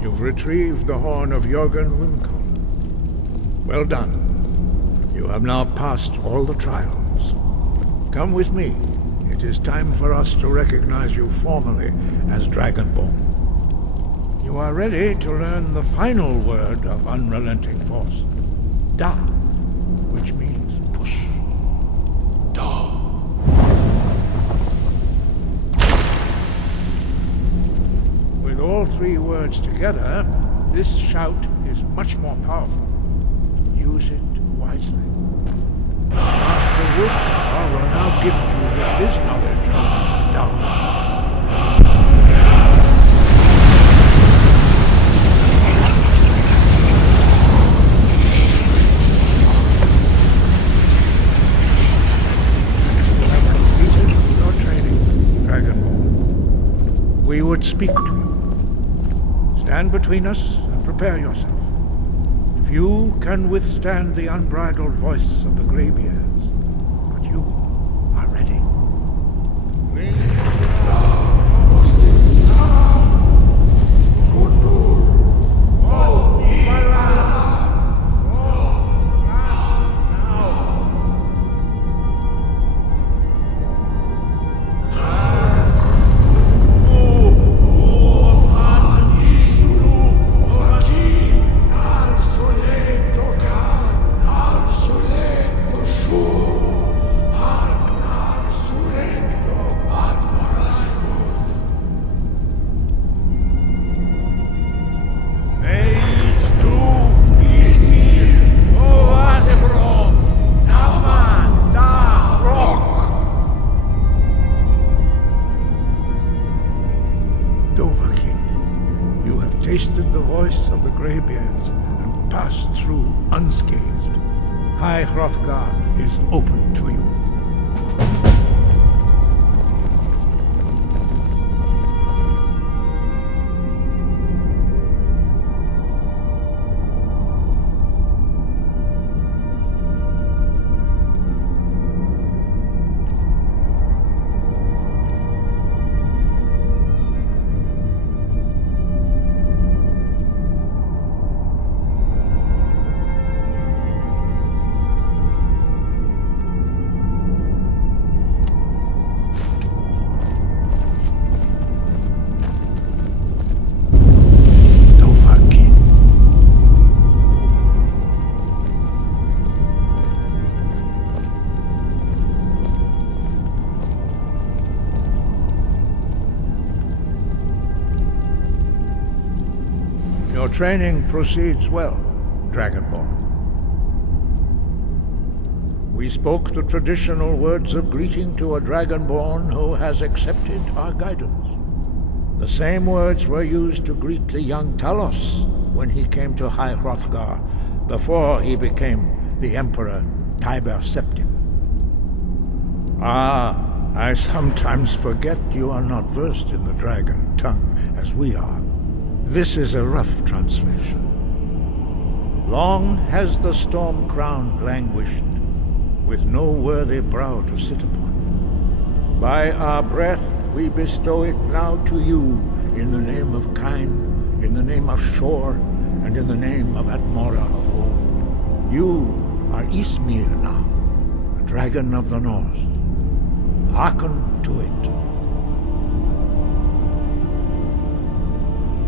You've retrieved the horn of Jörgen Wimkel. Well done. You have now passed all the trials. Come with me. It is time for us to recognize you formally as Dragonborn. You are ready to learn the final word of unrelenting force. Da, which means push. Da. With all three words together, this shout is much more powerful. Use it wisely. Master Wolfgar will now gift you with his knowledge of Da. We would speak to you. Stand between us and prepare yourself. Few can withstand the unbridled voice of the graybeards, but you are ready. Tasted the voice of the graybeards and passed through unscathed. High Hrothgar is open to you. Your training proceeds well, Dragonborn. We spoke the traditional words of greeting to a Dragonborn who has accepted our guidance. The same words were used to greet the young Talos when he came to High Hrothgar before he became the Emperor Tiber Septim. Ah, I sometimes forget you are not versed in the dragon tongue as we are. This is a rough translation. Long has the storm crown languished, with no worthy brow to sit upon. By our breath we bestow it now to you in the name of Kyne in the name of Shor, and in the name of Atmora of old. You are Ismir now, the dragon of the north. Hearken to it.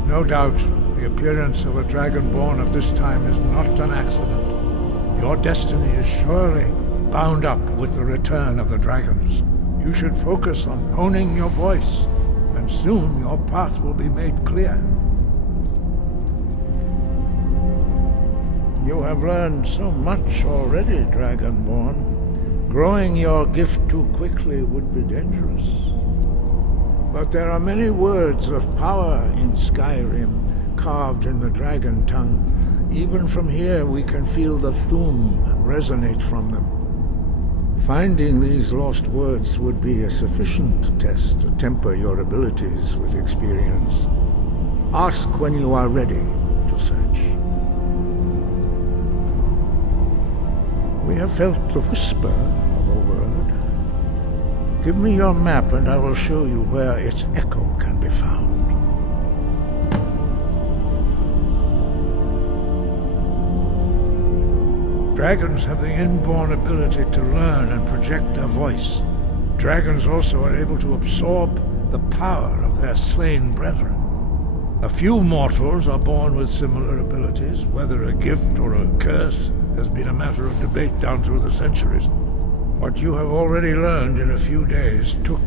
No doubt, the appearance of a dragonborn of this time is not an accident. Your destiny is surely bound up with the return of the dragons. You should focus on honing your voice, and soon your path will be made clear. You have learned so much already, Dragonborn. Growing your gift too quickly would be dangerous. But there are many words of power in Skyrim, carved in the dragon tongue. Even from here we can feel the Thum resonate from them. Finding these lost words would be a sufficient test to temper your abilities with experience. Ask when you are ready to search. We have felt the whisper of a word. Give me your map and I will show you where its echo can be found. Dragons have the inborn ability to learn and project their voice. Dragons also are able to absorb the power of their slain brethren. A few mortals are born with similar abilities. Whether a gift or a curse has been a matter of debate down through the centuries. What you have already learned in a few days took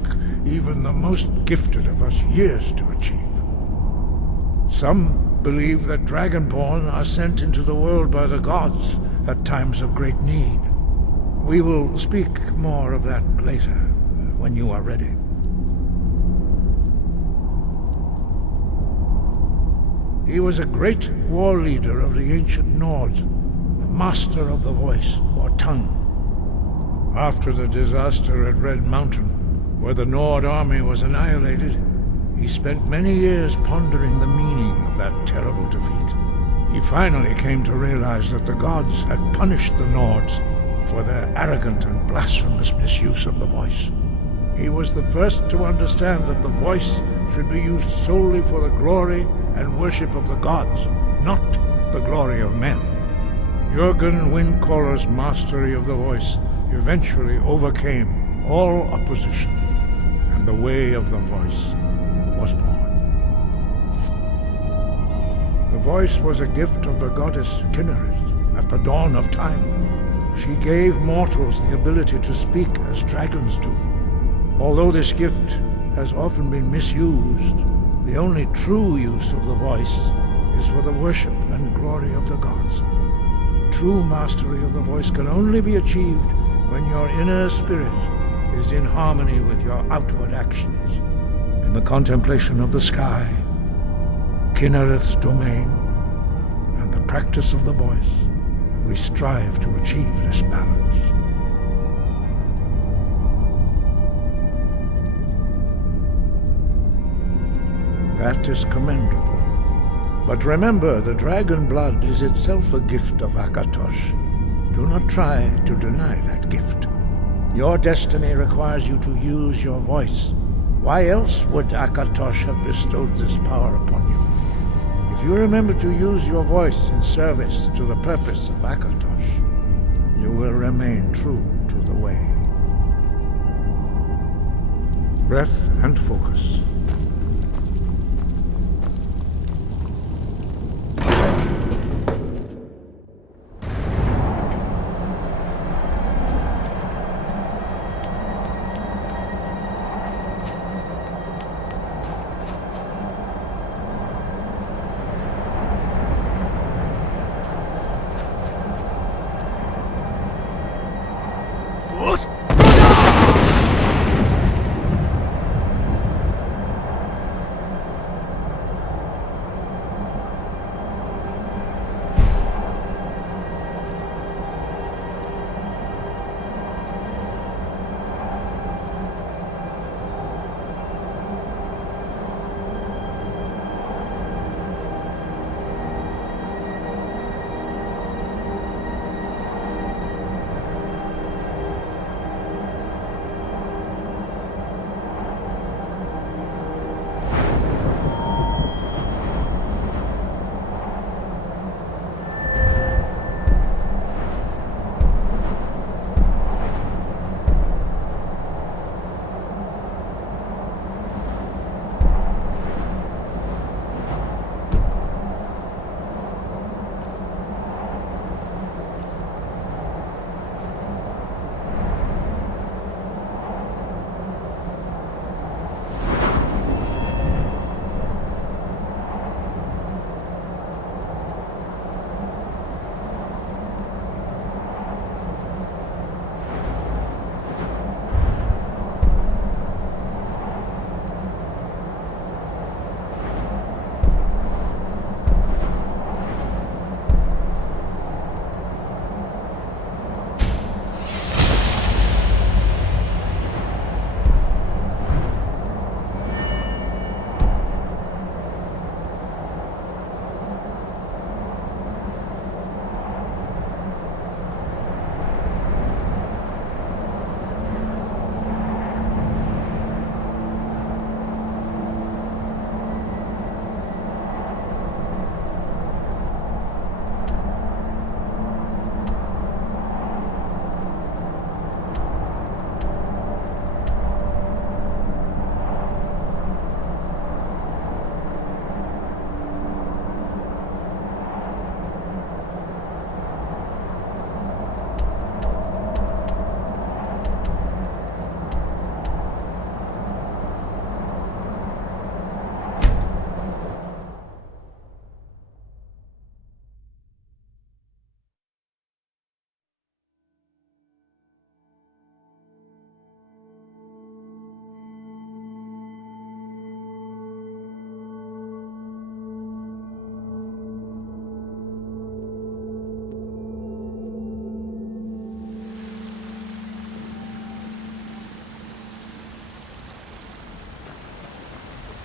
even the most gifted of us years to achieve. Some believe that Dragonborn are sent into the world by the gods at times of great need. We will speak more of that later, when you are ready. He was a great war leader of the ancient Nords, a master of the voice, or tongue. After the disaster at Red Mountain, where the Nord army was annihilated, he spent many years pondering the meaning of that terrible defeat. He finally came to realize that the gods had punished the Nords for their arrogant and blasphemous misuse of the voice. He was the first to understand that the voice should be used solely for the glory and worship of the gods, not the glory of men. Jurgen Windcaller's mastery of the voice eventually overcame all opposition, and the way of the voice was born. The voice was a gift of the goddess Kinnereth at the dawn of time. She gave mortals the ability to speak as dragons do. Although this gift has often been misused, the only true use of the voice is for the worship and glory of the gods. True mastery of the voice can only be achieved when your inner spirit is in harmony with your outward actions. In the contemplation of the sky, Kinnereth's domain, and the practice of the voice, we strive to achieve this balance. That is commendable. But remember, the dragon blood is itself a gift of Akatosh. Do not try to deny that gift. Your destiny requires you to use your voice. Why else would Akatosh have bestowed this power upon you? If you remember to use your voice in service to the purpose of Akatosh, you will remain true to the way. Breath and focus.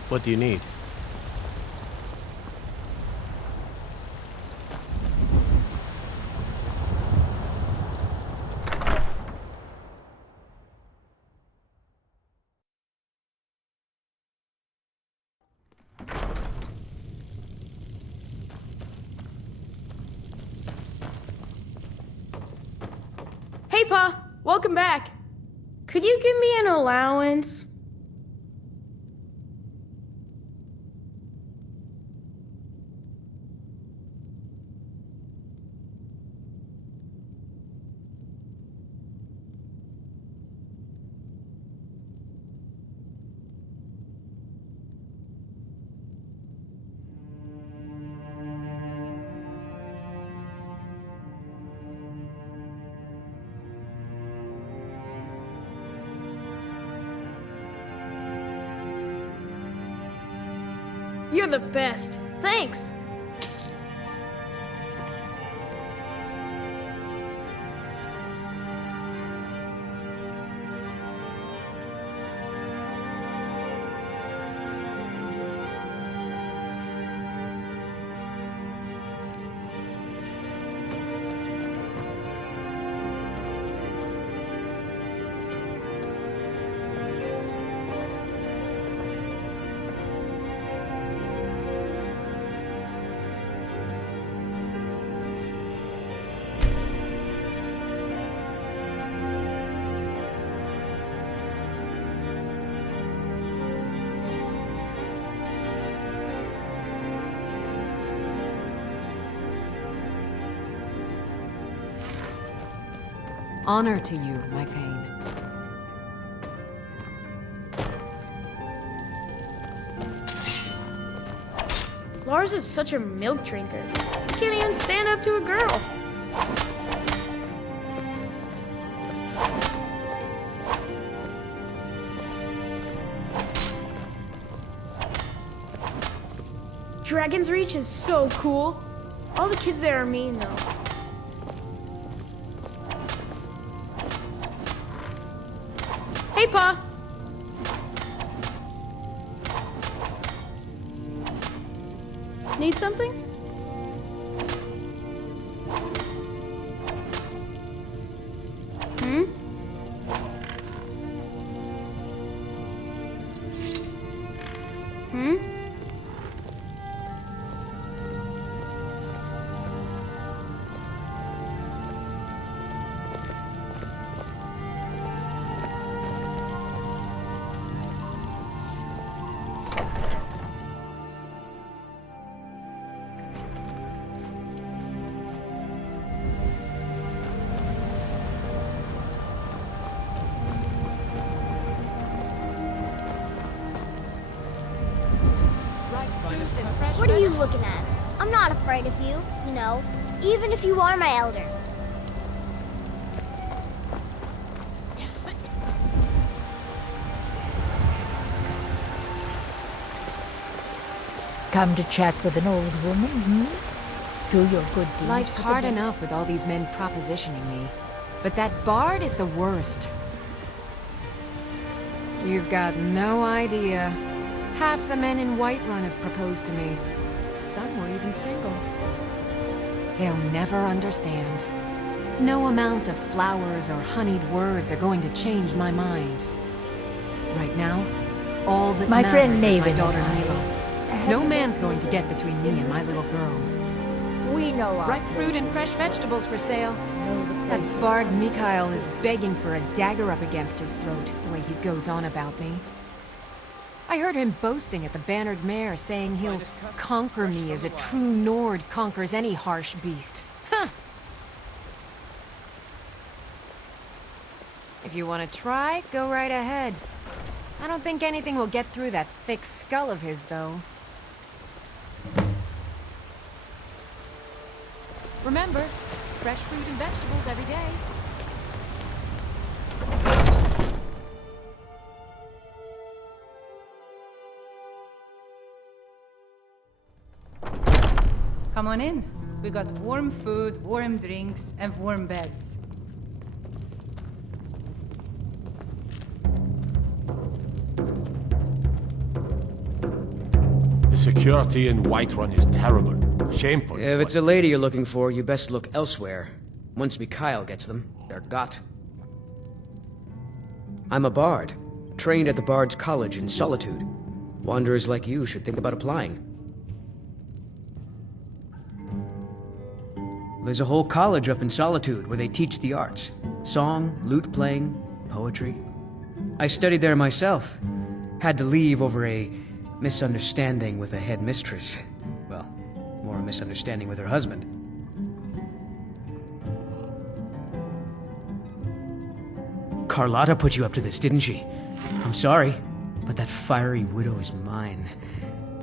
What do you need? Hey, Pa! Welcome back. Could you give me an allowance? You're the best. Thanks. Honor to you, my Thane. Lars is such a milk drinker. He can't even stand up to a girl. Dragon's Reach is so cool. All the kids there are mean, though. Hey, Pa! Need something? Hmm? Hmm? What are you looking at? I'm not afraid of you, you know, even if you are my elder. Come to chat with an old woman, hmm? Do your good deeds. Life's for the hard day. enough with all these men propositioning me. But that bard is the worst. You've got no idea. Half the men in Whiterun have proposed to me. Some were even single. They'll never understand. No amount of flowers or honeyed words are going to change my mind. Right now, all that My friend matters is my Maven daughter and I Milo. No man's going to get between me and my little girl. We know our Ripe fruit and fresh vegetables for sale. That bard Mikhail is begging for a dagger up against his throat, the way he goes on about me. I heard him boasting at the Bannered Mare, saying he'll conquer me as a true Nord conquers any harsh beast. Huh! If you want to try, go right ahead. I don't think anything will get through that thick skull of his, though. Remember, fresh fruit and vegetables every day. Come on in. We got warm food, warm drinks, and warm beds. Security in Whiterun is terrible. Shameful. If it's a lady you're looking for, you best look elsewhere. Once Mikhail gets them, they're got. I'm a bard, trained at the Bard's College in Solitude. Wanderers like you should think about applying. There's a whole college up in Solitude where they teach the arts. Song, lute playing, poetry. I studied there myself. Had to leave over a misunderstanding with a headmistress. Well, more a misunderstanding with her husband. Carlotta put you up to this, didn't she? I'm sorry, but that fiery widow is mine.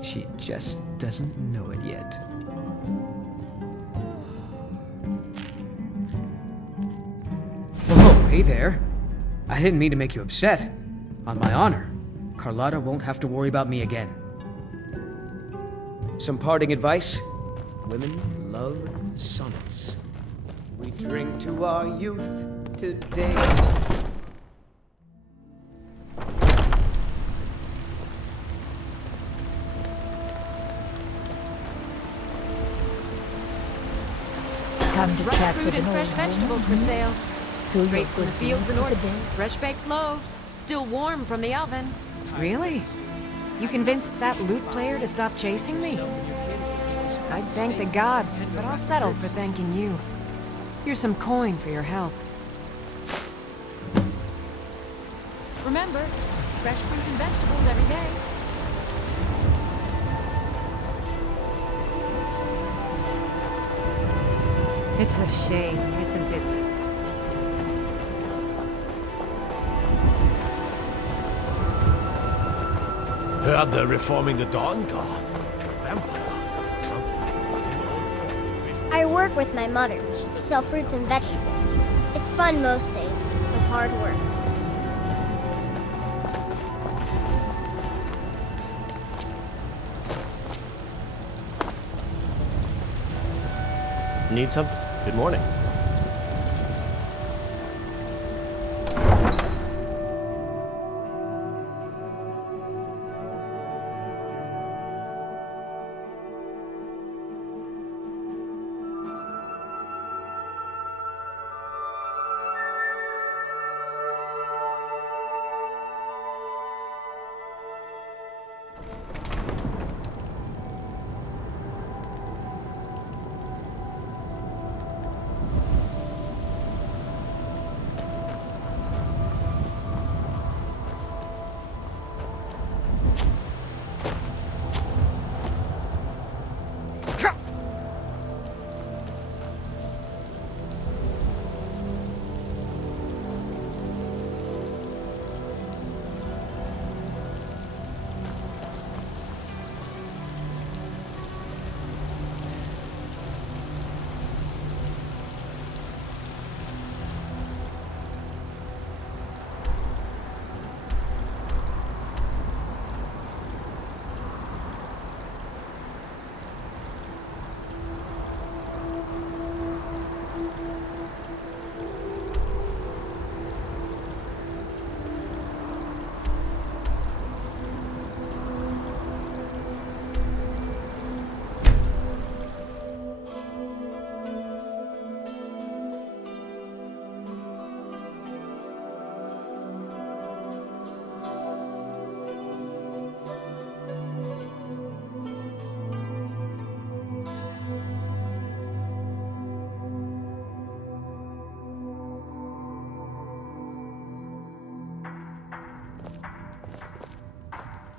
She just doesn't know it yet. Whoa, hey there. I didn't mean to make you upset. On my honor, Carlotta won't have to worry about me again. Some parting advice? Women love sonnets. We drink to our youth today. Come to Ripe chat fruit with and an fresh old vegetables for woman, sale. Do your Straight from good the fields in deeds for order. the day. Fresh baked loaves, still warm from the oven. Really? You convinced that lute player to stop chasing me? I'd thank the gods, but I'll settle for thanking you. Here's some coin for your help. Remember, fresh fruit and vegetables every day. It's a shame, isn't it? Heard they're reforming the Dawn Guard. Vampire hunters or something. I work with my mother. We sell fruits and vegetables. It's fun most days, but hard work. Need something? Good morning.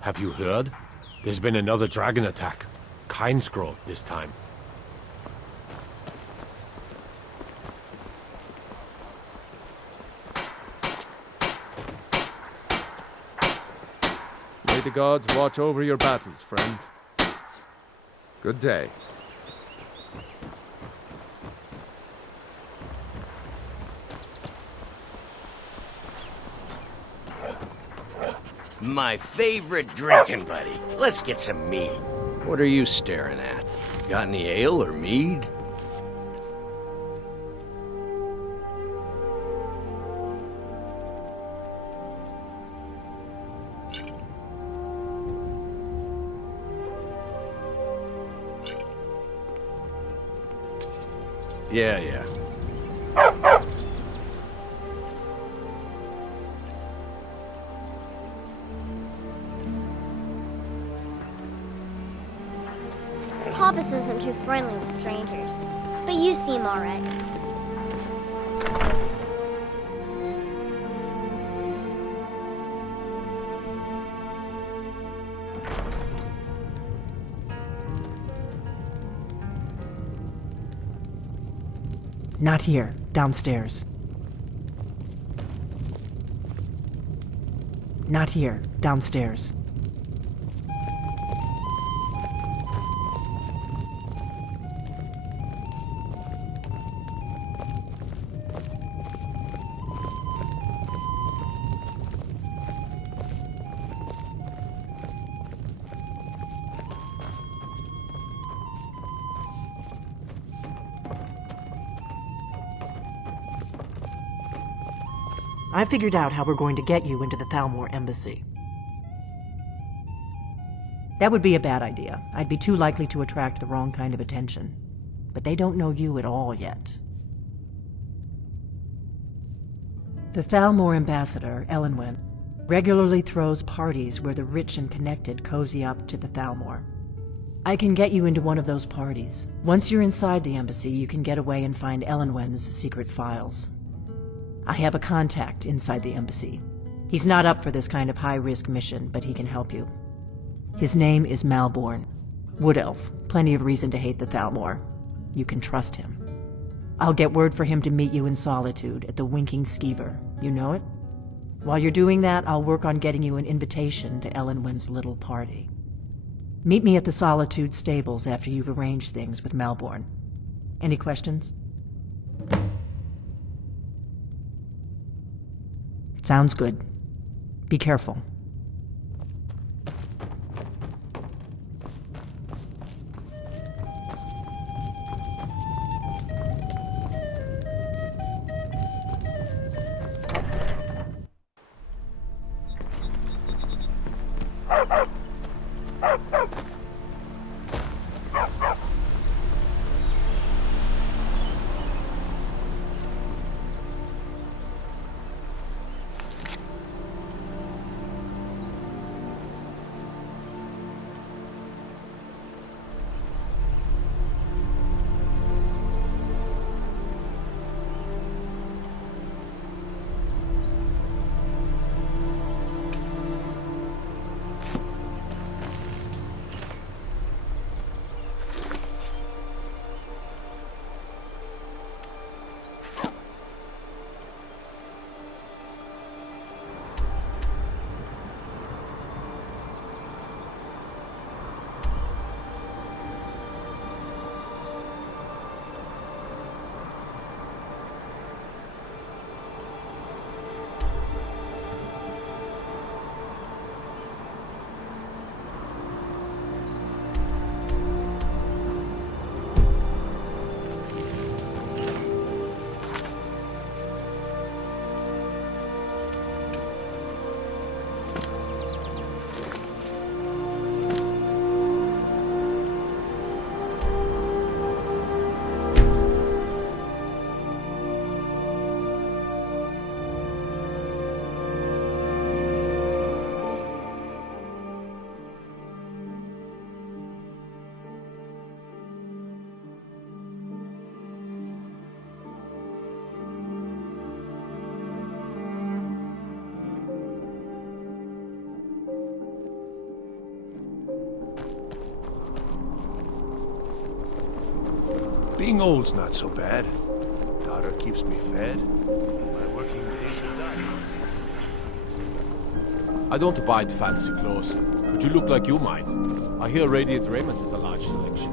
Have you heard? There's been another dragon attack. Kynesgrove this time. May the gods watch over your battles, friend. Good day. My favorite drinking buddy. Let's get some mead. What are you staring at? Got any ale or mead? Yeah. Papas isn't too friendly with strangers, but you seem alright. Not here. Downstairs. Not here. Downstairs. I figured out how we're going to get you into the Thalmor embassy. That would be a bad idea. I'd be too likely to attract the wrong kind of attention. But they don't know you at all yet. The Thalmor ambassador, Elenwen, regularly throws parties where the rich and connected cozy up to the Thalmor. I can get you into one of those parties. Once you're inside the embassy, you can get away and find Elenwen's secret files. I have a contact inside the embassy. He's not up for this kind of high-risk mission, but he can help you. His name is Malborn. Wood Elf. Plenty of reason to hate the Thalmor. You can trust him. I'll get word for him to meet you in Solitude at the Winking Skeever. You know it? While you're doing that, I'll work on getting you an invitation to Elenwen's little party. Meet me at the Solitude stables after you've arranged things with Malborn. Any questions? Sounds good. Be careful. Being old's not so bad. Daughter keeps me fed, and my working days are done. I don't abide fancy clothes, but you look like you might. I hear Radiant Raiments has a large selection.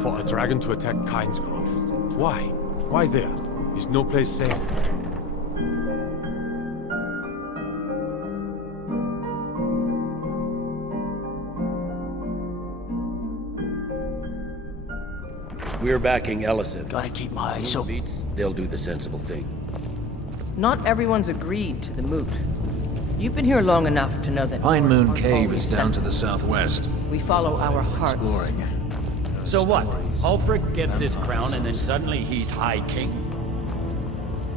For a dragon to attack Kynes Grove. Why? Why there? Is no place safe? We're backing Ellison. Gotta keep my eyes open. They'll do the sensible thing. Not everyone's agreed to the moot. You've been here long enough to know that Pine Moon aren't Cave always is down to the sensible. southwest. We follow our hearts. Exploring. So what? Ulfric gets this crown and then suddenly he's High King?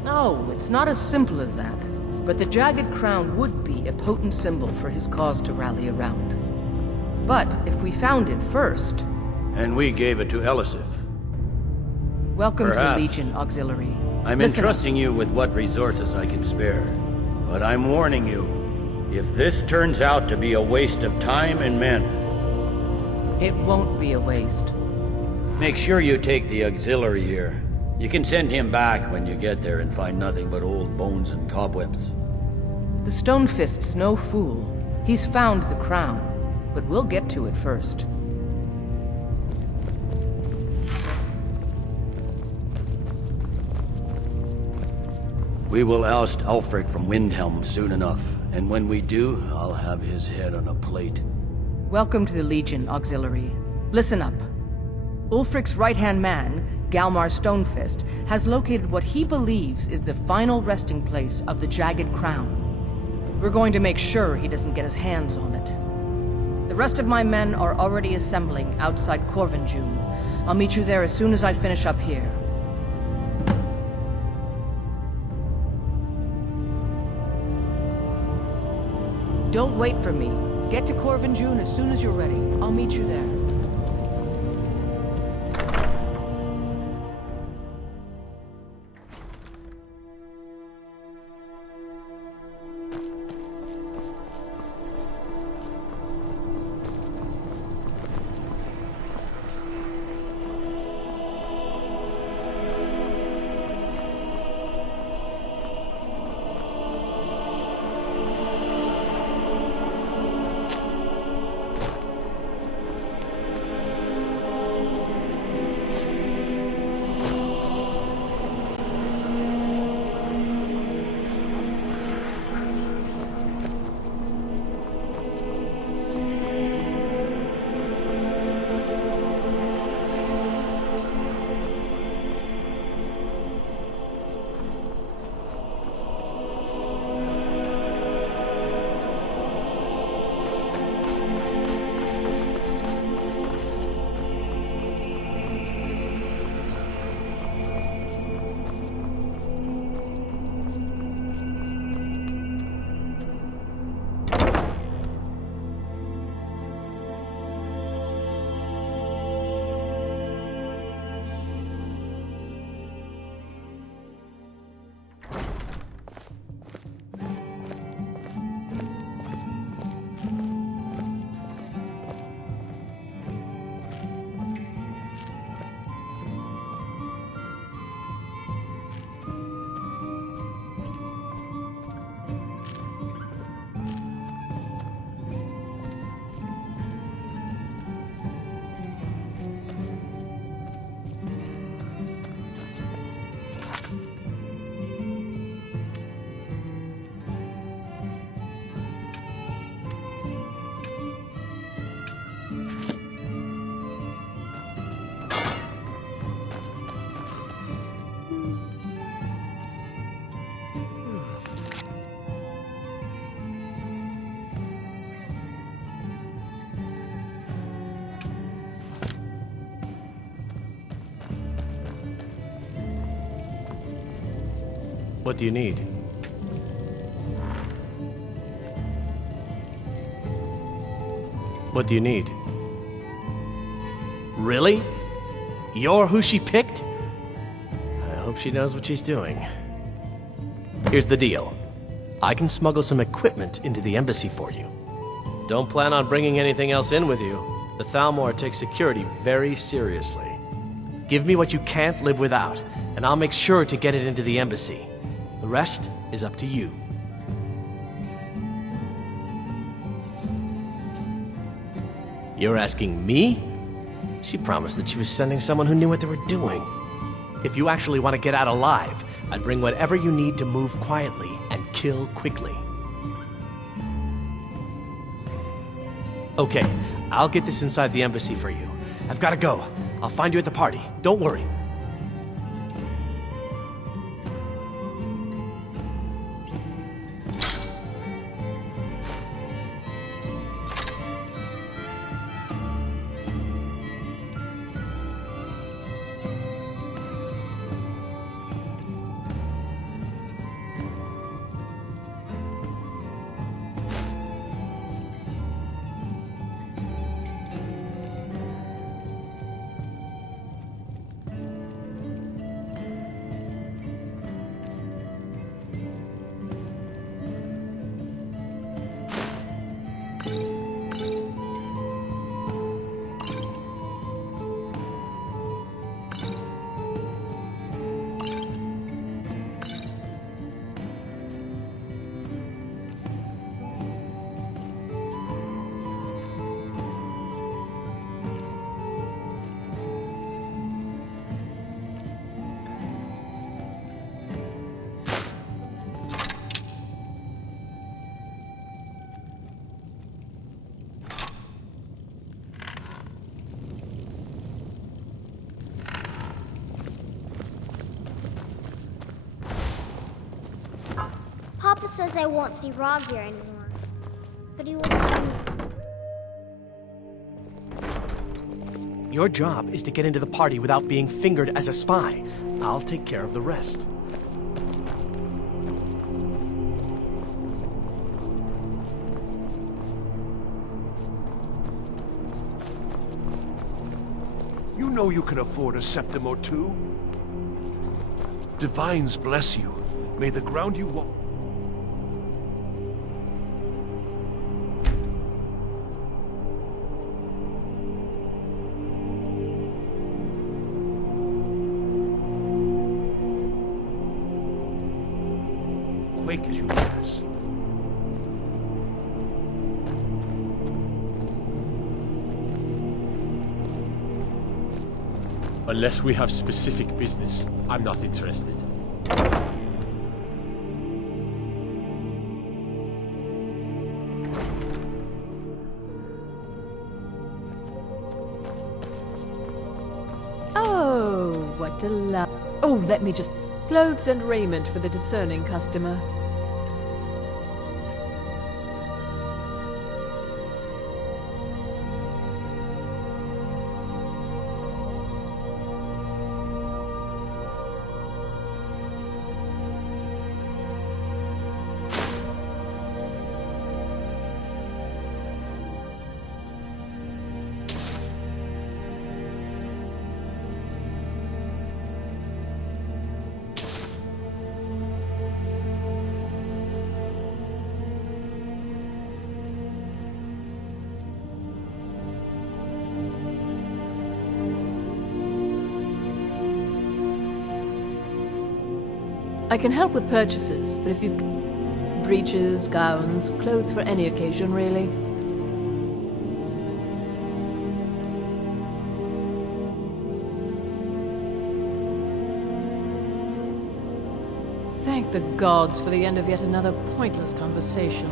No, it's not as simple as that. But the Jagged Crown would be a potent symbol for his cause to rally around. But if we found it first... And we gave it to Elisif. Welcome Perhaps. to the Legion Auxiliary. I'm Listen up. entrusting you with what resources I can spare. But I'm warning you, if this turns out to be a waste of time and men... It won't be a waste. Make sure you take the auxiliary here. You can send him back when you get there and find nothing but old bones and cobwebs. The Stonefist's no fool. He's found the crown. But we'll get to it first. We will oust Ulfric from Windhelm soon enough, and when we do, I'll have his head on a plate. Welcome to the Legion Auxiliary. Listen up. Ulfric's right-hand man, Galmar Stonefist, has located what he believes is the final resting place of the Jagged Crown. We're going to make sure he doesn't get his hands on it. The rest of my men are already assembling outside Corvinjune. I'll meet you there as soon as I finish up here. Don't wait for me. Get to Corvinjune as soon as you're ready. I'll meet you there. What do you need? What do you need? Really? You're who she picked? I hope she knows what she's doing. Here's the deal. I can smuggle some equipment into the embassy for you. Don't plan on bringing anything else in with you. The Thalmor takes security very seriously. Give me what you can't live without, and I'll make sure to get it into the embassy. The rest is up to you. You're asking me? She promised that she was sending someone who knew what they were doing. If you actually want to get out alive, I'd bring whatever you need to move quietly and kill quickly. Okay, I'll get this inside the embassy for you. I've got to go. I'll find you at the party. Don't worry. Papa says I won't see Rob here anymore. But he will tell me. Your job is to get into the party without being fingered as a spy. I'll take care of the rest. You know you can afford a septim or two. Divines bless you. May the ground you walk... quake as you pass. Unless we have specific business, I'm not interested. Oh, what a love. Oh, let me just... Clothes and raiment for the discerning customer. I can help with purchases, but if you've... breeches, gowns, clothes for any occasion, really. Thank the gods for the end of yet another pointless conversation.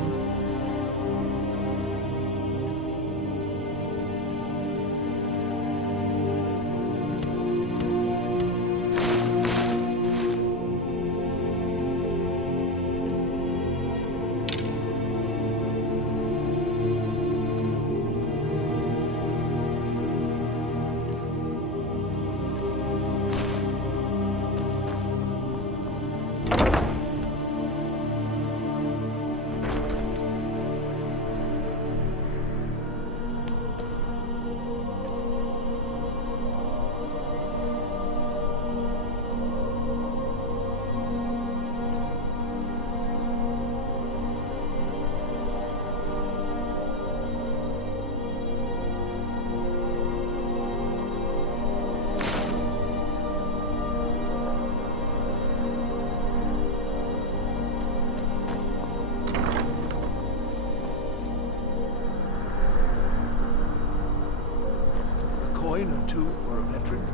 Coin or two for a veteran?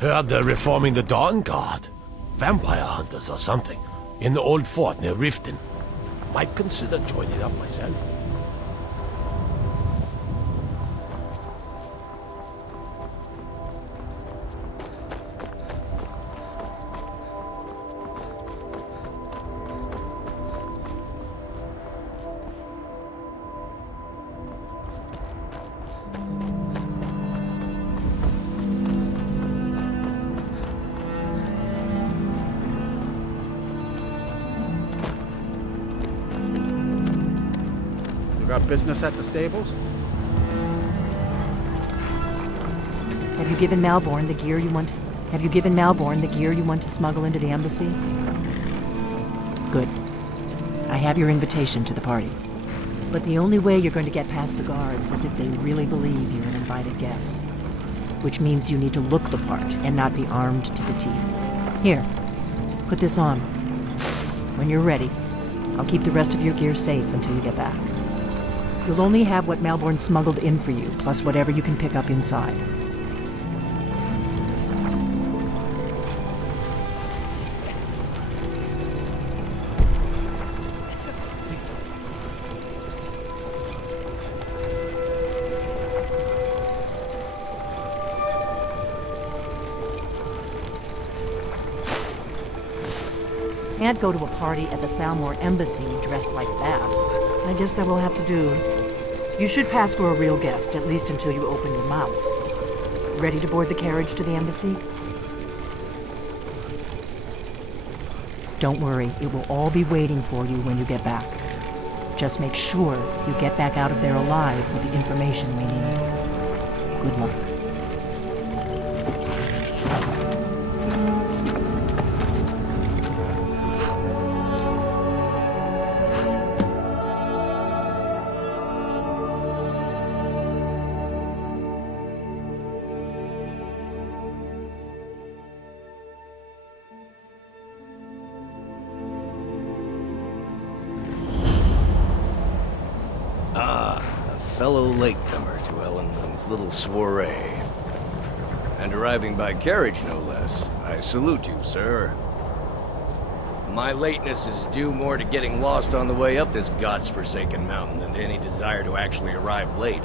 Heard they're reforming the Dawn Guard. Vampire hunters or something. In the old fort near Riften. Might consider joining up myself. You got business at the stables? Have you given Malborn the gear you want to... Have you given Malborn the gear you want to smuggle into the embassy? Good. I have your invitation to the party. But the only way you're going to get past the guards is if they really believe you're an invited guest. Which means you need to look the part and not be armed to the teeth. Here, put this on. When you're ready, I'll keep the rest of your gear safe until you get back. You'll only have what Malborn smuggled in for you, plus whatever you can pick up inside. Can't go to a party at the Thalmor embassy dressed like that. I guess that will have to do. You should pass for a real guest, at least until you open your mouth. Ready to board the carriage to the embassy? Don't worry, it will all be waiting for you when you get back. Just make sure you get back out of there alive with the information we need. Good luck. Fellow latecomer to Ellenwood's little soiree. And arriving by carriage, no less. I salute you, sir. My lateness is due more to getting lost on the way up this god's-forsaken mountain than to any desire to actually arrive late.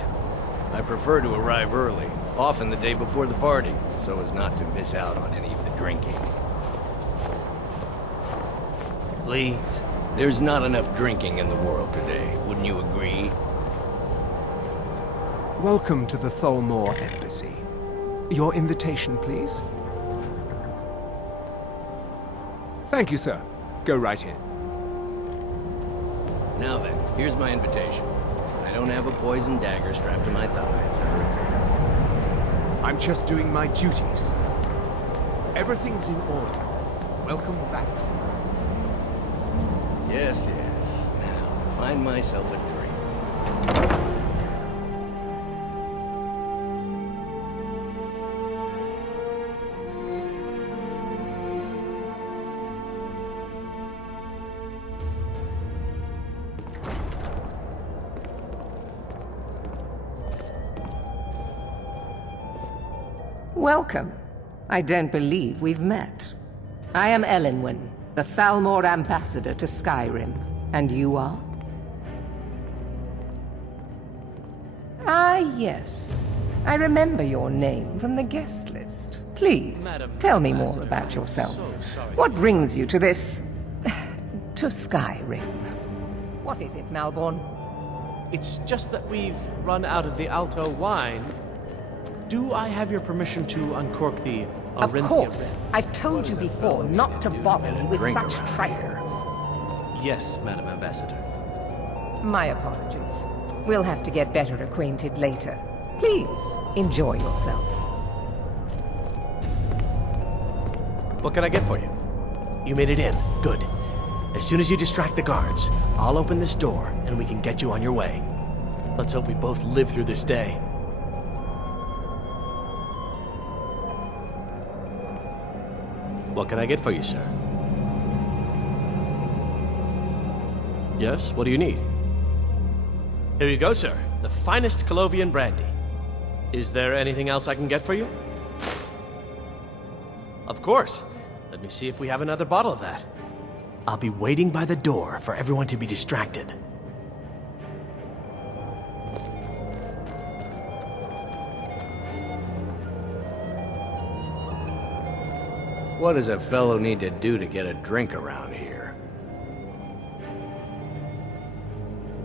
I prefer to arrive early, often the day before the party, so as not to miss out on any of the drinking. Please. There's not enough drinking in the world today, wouldn't you agree? Welcome to the Thalmor Embassy. Your invitation, please. Thank you, sir. Go right in. Now then, here's my invitation. I don't have a poison dagger strapped to my thigh, etc. I'm just doing my duties. Everything's in order. Welcome back, sir. Yes, yes. Now, find myself a drink. Welcome. I don't believe we've met. I am Elenwen, the Thalmor ambassador to Skyrim. And you are? Ah, yes. I remember your name from the guest list. Please, tell me more about yourself. What brings you to this... to Skyrim? What is it, Malborn? It's just that we've run out of the Alto wine. Do I have your permission to uncork the Of course. I've told you before not to bother me with such trifles. Yes, Madam Ambassador. My apologies. We'll have to get better acquainted later. Please, enjoy yourself. What can I get for you? You made it in. Good. As soon as you distract the guards, I'll open this door and we can get you on your way. Let's hope we both live through this day. What can I get for you, sir? Yes, what do you need? Here you go, sir. The finest Colovian brandy. Is there anything else I can get for you? Of course. Let me see if we have another bottle of that. I'll be waiting by the door for everyone to be distracted. What does a fellow need to do to get a drink around here?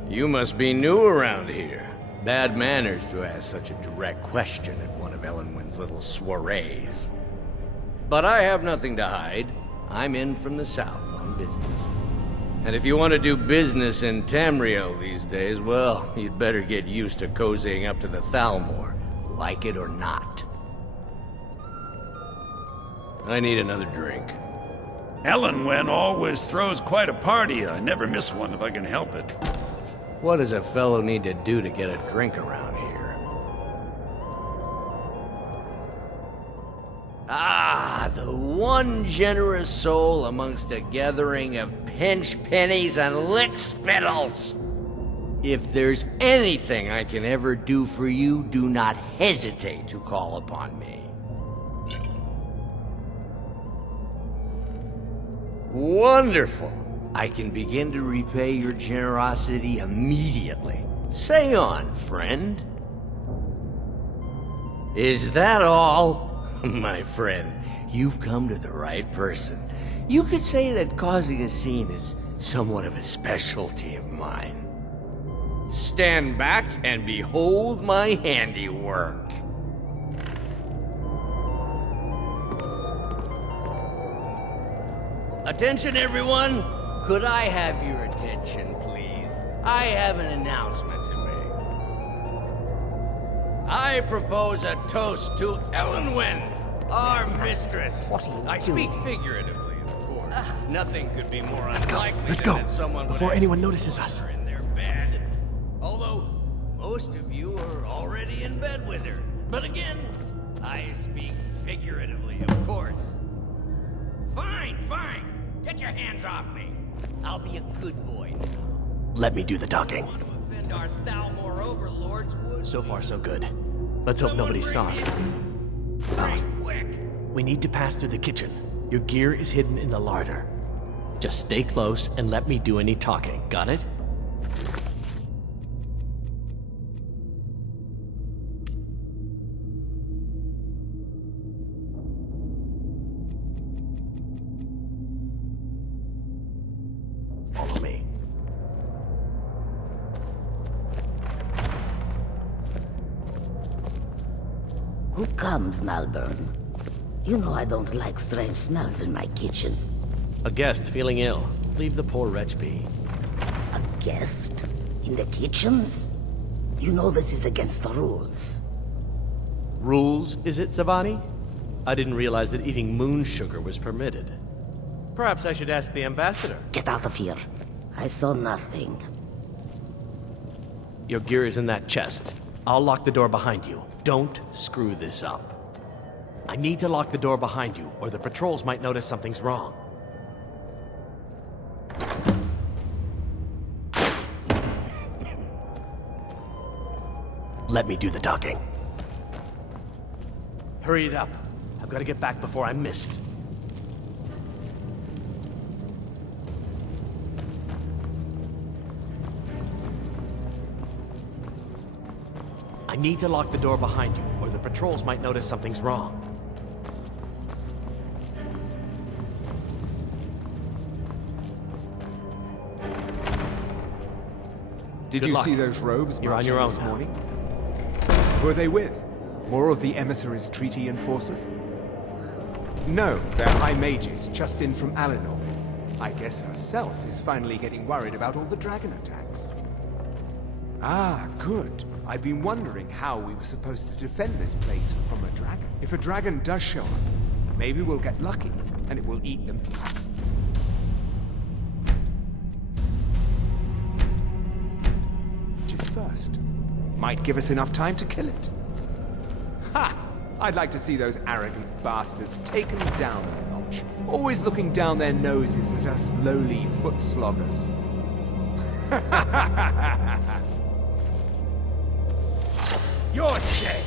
You must be new around here. Bad manners to ask such a direct question at one of Ellenwen's little soirees. But I have nothing to hide. I'm in from the south on business. And if you want to do business in Tamriel these days, well, you'd better get used to cozying up to the Thalmor, like it or not. I need another drink. Elenwen always throws quite a party. I never miss one if I can help it. What does a fellow need to do to get a drink around here? Ah, the one generous soul amongst a gathering of pinch pennies and lick spittles. If there's anything I can ever do for you, do not hesitate to call upon me. Wonderful. I can begin to repay your generosity immediately. Say on, friend. Is that all? My friend, you've come to the right person. You could say that causing a scene is somewhat of a specialty of mine. Stand back and behold my handiwork. Attention, everyone! Could I have your attention, please? I have an announcement to make. I propose a toast to Elenwen, our mistress. What are you I doing? speak figuratively, of course. Nothing could be more unlikely Let's than go, that someone before would anyone actually notices us. her in their bed. Although, most of you are already in bed with her. But again, I speak figuratively, of course. Fine, fine. Get your hands off me. I'll be a good boy now. Let me do the talking. Want to offend our Thalmor overlords, would So far, so good. Let's hope nobody saw us. Very quick. We need to pass through the kitchen. Your gear is hidden in the larder. Just stay close and let me do any talking. Got it? Follow me. Who comes, Malburn? You know I don't like strange smells in my kitchen. A guest feeling ill. Leave the poor wretch be. A guest? In the kitchens? You know this is against the rules. Rules, is it, Zavani? I didn't realize that eating moon sugar was permitted. Perhaps I should ask the ambassador. Get out of here. I saw nothing. Your gear is in that chest. I'll lock the door behind you. Don't screw this up. I need to lock the door behind you, or the patrols might notice something's wrong. Let me do the talking. Hurry it up. I've got to get back before I'm missed. I need to lock the door behind you, or the patrols might notice something's wrong. Did Good you luck. see those robes You're on marching your own this now. morning? Who are they with? More of the emissaries' treaty enforcers? No, they're high mages, just in from Alinor. I guess herself is finally getting worried about all the dragon attacks. Ah, good. I've been wondering how we were supposed to defend this place from a dragon. If a dragon does show up, maybe we'll get lucky, and it will eat them. Which is first? Might give us enough time to kill it. Ha! I'd like to see those arrogant bastards taken down a notch. Always looking down their noses at us lowly foot sloggers. You're dead!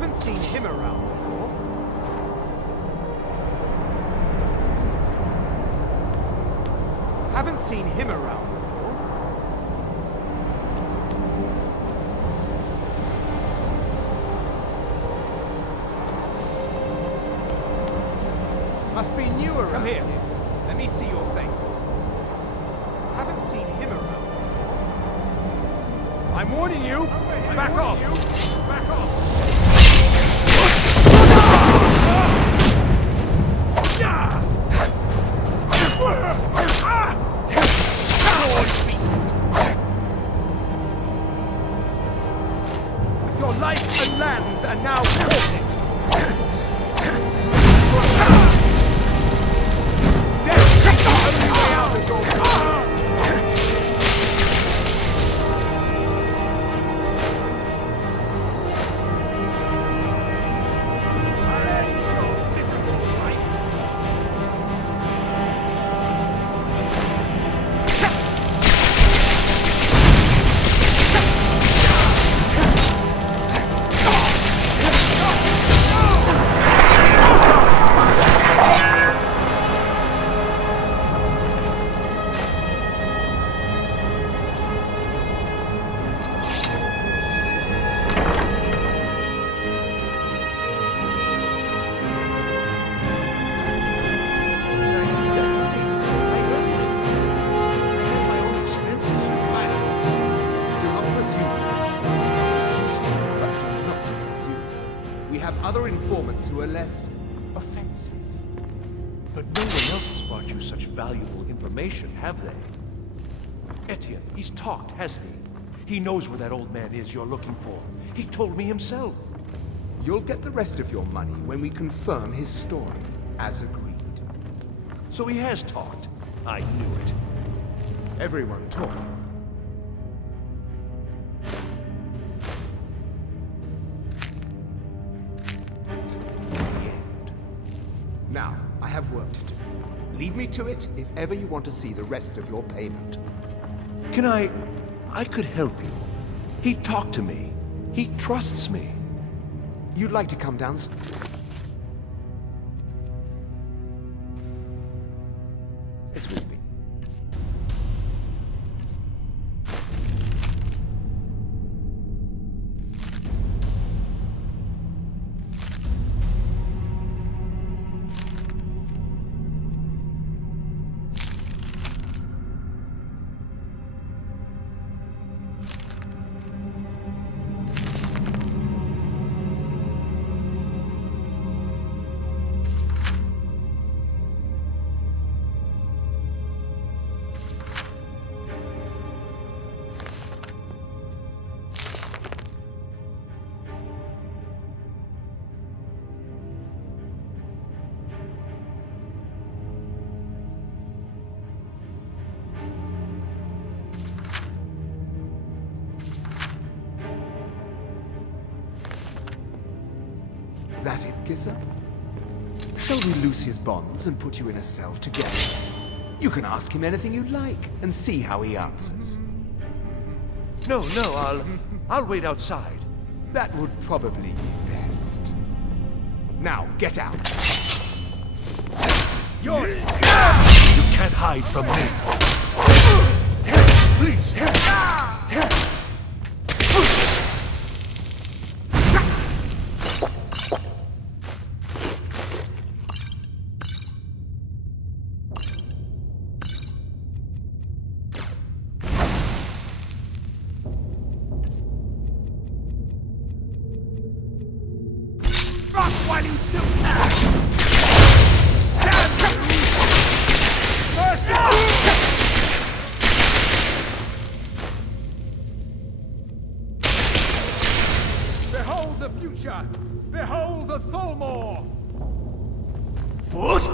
Haven't seen him around before. Haven't seen him around before. Must be new around. Come here. Let me see your face. Haven't seen him around before. I'm warning you. Back off. Back off. With your life and lands are now forfeit. Death is the only way out of your other informants who are less offensive. But no one else has brought you such valuable information, have they? Etienne, he's talked, hasn't he? He knows where that old man is you're looking for. He told me himself. You'll get the rest of your money when we confirm his story, as agreed. So he has talked. I knew it. Everyone talked. Now, I have work to do. Leave me to it if ever you want to see the rest of your payment. Can I could help you. He talked to me. He trusts me. You'd like to come downstairs? It's with me. Is that it, Gisser? Shall we loose his bonds and put you in a cell together? You can ask him anything you like and see how he answers. No, I'll wait outside. That would probably be best. Now, get out. You can't hide from me. Please. While you still can! Damn you! Mercy! Behold the future! Behold the Tholmor! Force!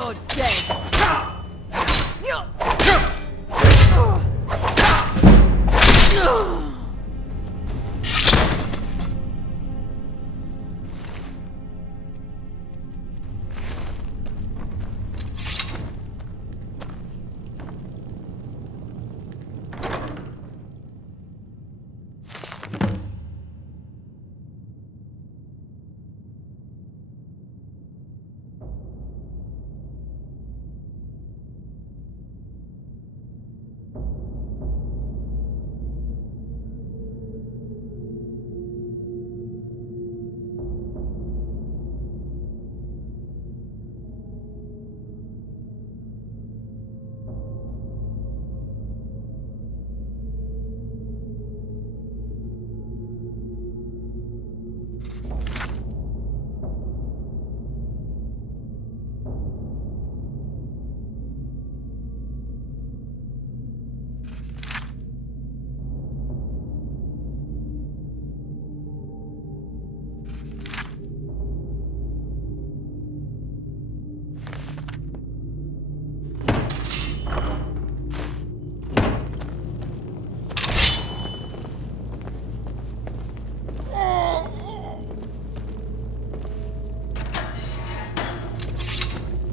You're dead.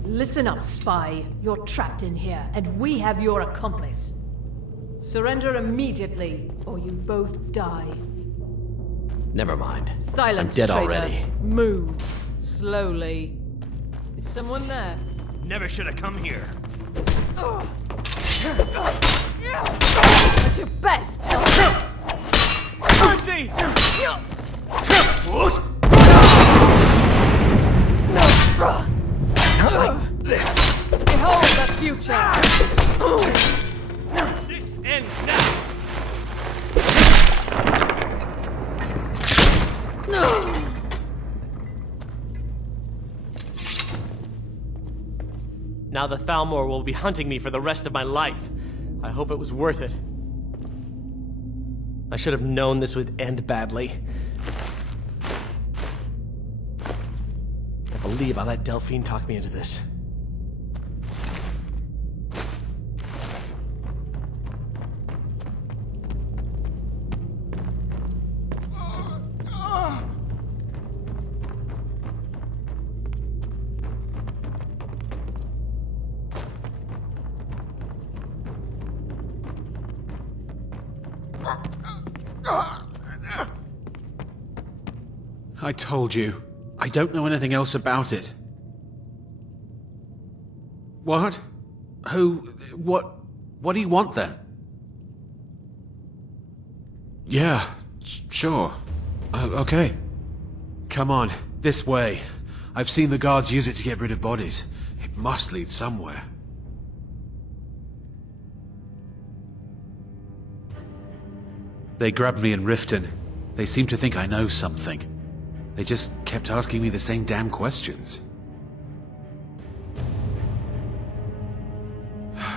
Listen up, spy. You're trapped in here, and we have your accomplice. Surrender immediately, or you both die. Never mind. Silence, I'm dead traitor. already. Move. Slowly. Is someone there? Never should have come here. At your best! Mercy! Like this. Behold the future! This ends now. Now the Thalmor will be hunting me for the rest of my life. I hope it was worth it. I should have known this would end badly. I believe I let Delphine talk me into this. I told you. I don't know anything else about it. What? Who? What do you want then? Yeah, sure. Okay. Come on, this way. I've seen the guards use it to get rid of bodies. It must lead somewhere. They grabbed me in Riften. They seem to think I know something. They just kept asking me the same damn questions.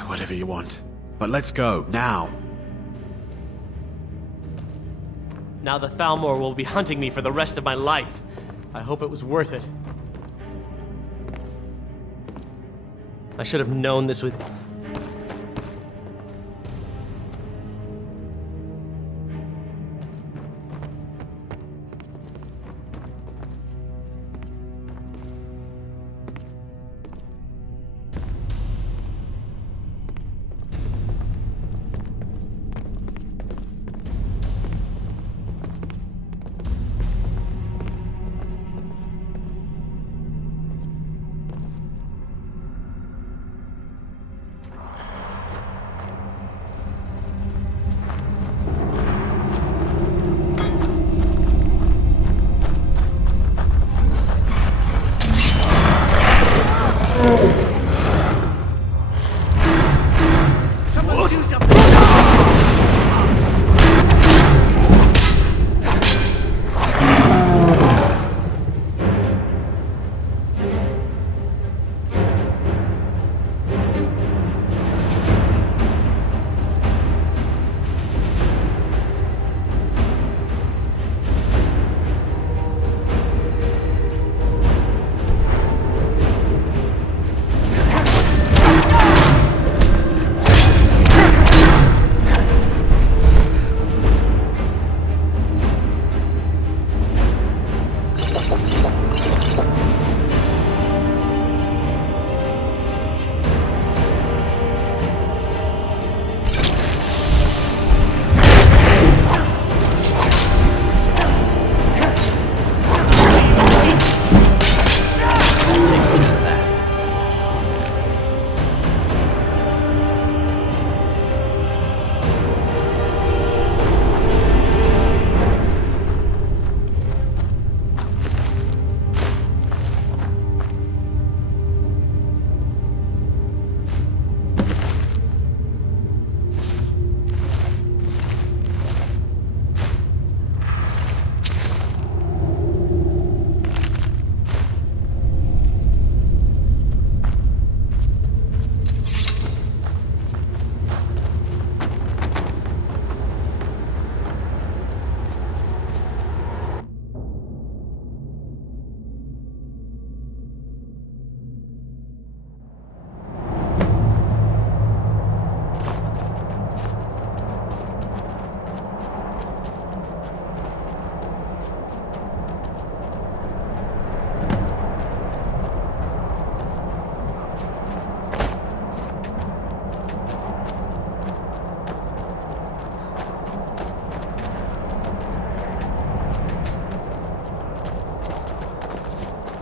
Whatever you want. But let's go, now. Now the Thalmor will be hunting me for the rest of my life. I hope it was worth it. I should have known this would...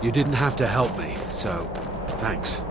You didn't have to help me, so thanks.